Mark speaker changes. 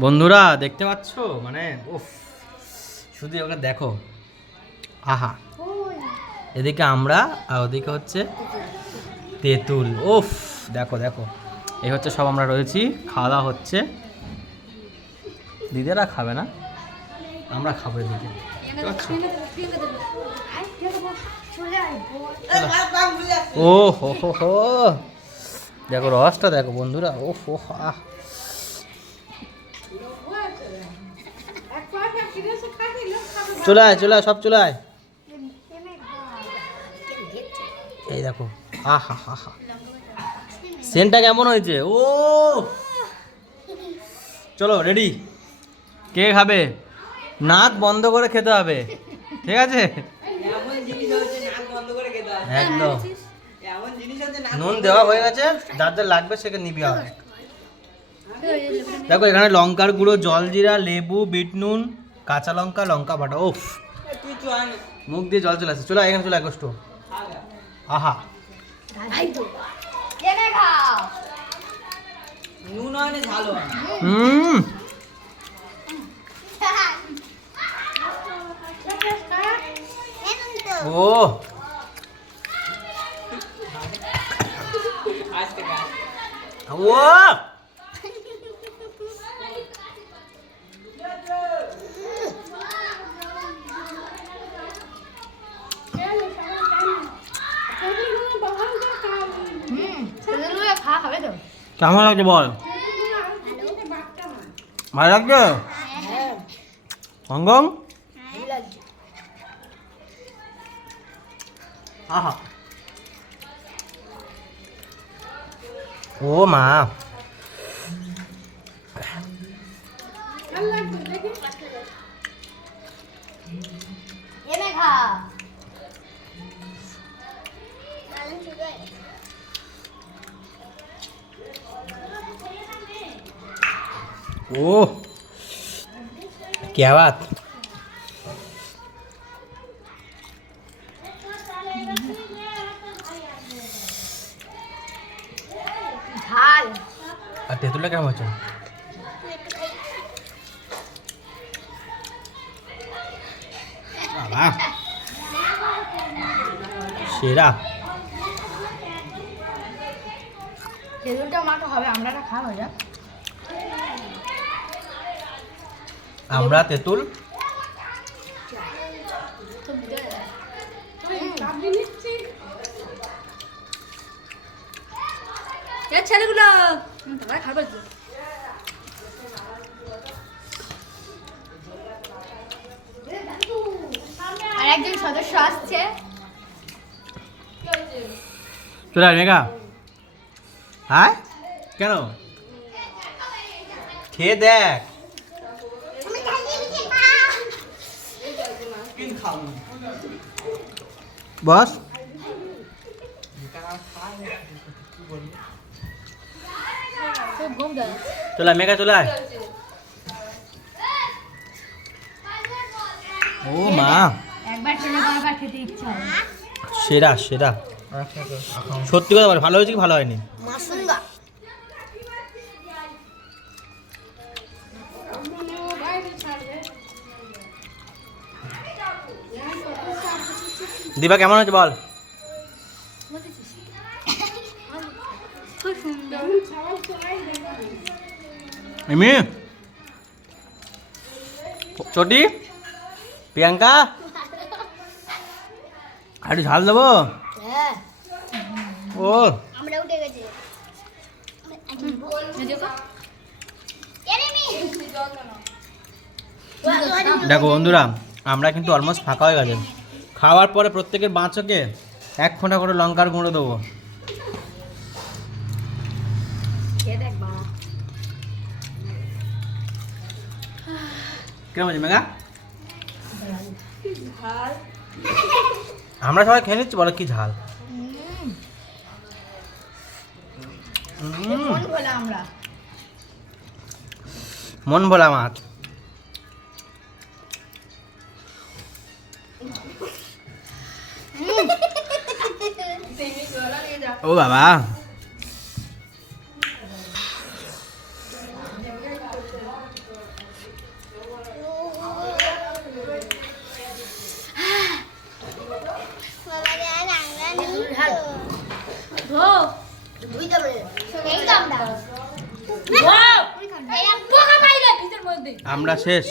Speaker 1: বন্ধুরা দেখতে পাচ্ছ? মানে উফ শুধু ওকে দেখো। আহা। এদিকে আমরা আর ওদিকে হচ্ছে তেঁতুল। উফ দেখো দেখো। এই হচ্ছে সব আমরা রয়েছি খাওয়া দাওয়া হচ্ছে। দিদিরা খাবে না? আমরা খাব এদিকে। ও হো হো হো। দেখো রসটা দেখো বন্ধুরা। ও হো আহ। চলে চলে আয় সব চলে আয় এই দেখো। হা হা কেমন হয়েছে? ও! চলো রেডি কে খাবে? নাক বন্ধ করে খেতে হবে। ঠিক আছে? একদম। নুন দেওয়া হয়ে গেছে। যার লাগবে সেকে নিবি হবে দেখো এখানে লঙ্কার গুঁড়ো জলজিরা লেবু বিট নুন কাঁচা লঙ্কা লঙ্কা বাটা। ওফ মুখ দিয়ে জল চলে আসছে। চলে এখানে চলে আয়, কষ্ট আহা। ও।
Speaker 2: আজ থেকে আয়।
Speaker 1: ও কেমন লাগছে বল ভালো লাগছে হংকং আহা ও মা ओ क्या बात
Speaker 3: ঝাল
Speaker 1: আর তেঁতুলটা কেমন হচ্ছে বাবা সেরা
Speaker 3: তেঁতুলটা মাখা হবে আমরা এটা খাওয়া যাক
Speaker 1: আমরা তেঁতুল
Speaker 3: ছেলেগুলো। আর একজন সদস্য আসছে।
Speaker 1: চলে আয় মেঘা। হ্যাঁ কেন? খেয়ে দেখ
Speaker 2: কিন খাও না।
Speaker 1: বস। চলে আয় মেঘা চলে ও মা। সেরা সেরা। সত্যি কথা বল ভালো হয়েছে কি ভালো হয়নি? দিবা কেমন হয়েছে বল? এমি? চটি? প্রিয়াঙ্কা? আরে ঝাল দেবো? ও।
Speaker 4: আমরা উঠে গেছি
Speaker 1: দেখো বন্ধুরা আমরা কিন্তু অলমোস্ট ফাঁকা হয়ে গেছে। খাওয়ার পরে প্রত্যেকের বাঁচকে এক ফোঁটা করে লঙ্কার গুঁড়ো দেবো। আছে মেঘা? আমরা সবাই খেয়ে নিচ্ছি বলো কি ঝাল? মন ভোলা মাছ। ও বাবা
Speaker 4: ধো ধো পোকা পাইলে ভিতর মধ্যে
Speaker 1: আমরা শেষ